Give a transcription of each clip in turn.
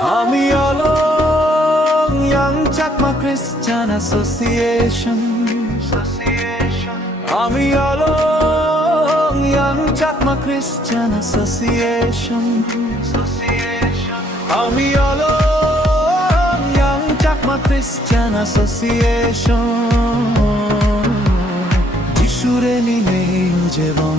আমি Along Young Chakma Christian Association. আমি Along Young Chakma Christian Association. আমি Along Young Chakma Christian Association. যিশুরে নিলে জীবন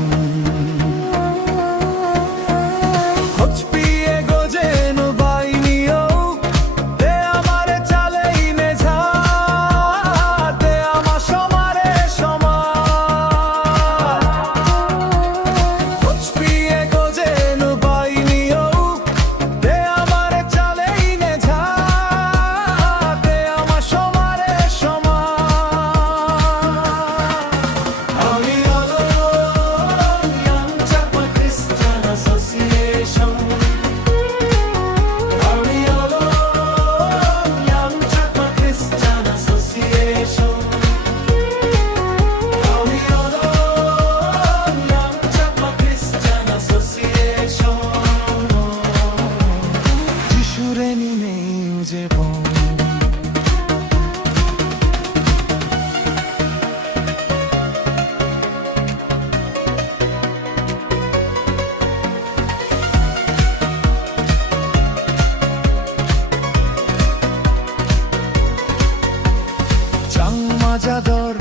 যাদর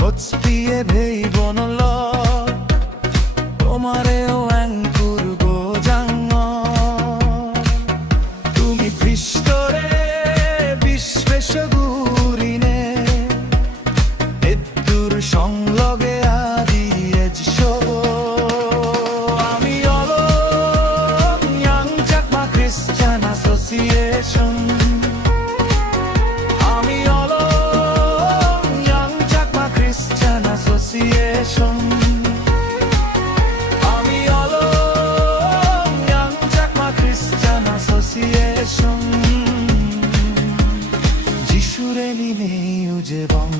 হচ্পিয়ে ভেই বনল তোমারেও অ্যাঙ্কুর গোজাঙ্গ তুমি খ্রিস্টরে বিশ্বেশ গুরিনে এদ্দুর সংলগে আদিয়েছ আমি Along Young Chakma Christian Association. আমি আমি Along Young Chakma Christian Association. যিশুরে নিলে জীবন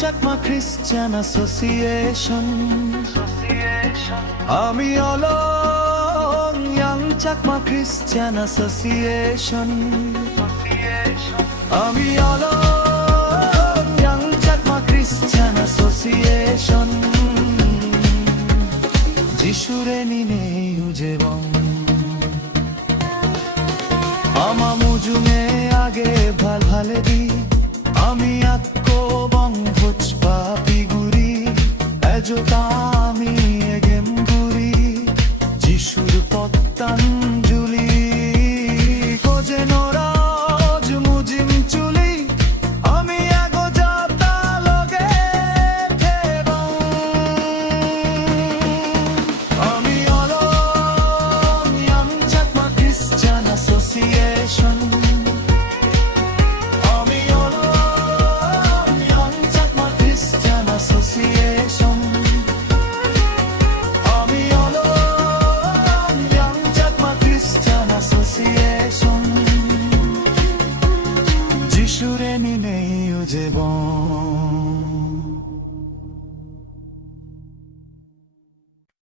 Chakma Christian Association. আমি Along Young Chakma Christian Association. আমি Along Young Chakma Christian Association. যিশুরে নিলে জীবন আমা মুজুমে আগে ভাল ভালে দি আমি আক্কো বংভোজ পাপি গুরি এজোতা আমি এগেম গুরি যিশুর পত্তাঞ্জলি কোজে নরাজ মুজিম চুলি আমি আগো যাতা লগে থেবং আমি Along Young Chakma Christian Association. যিশুরে নিলে জীবন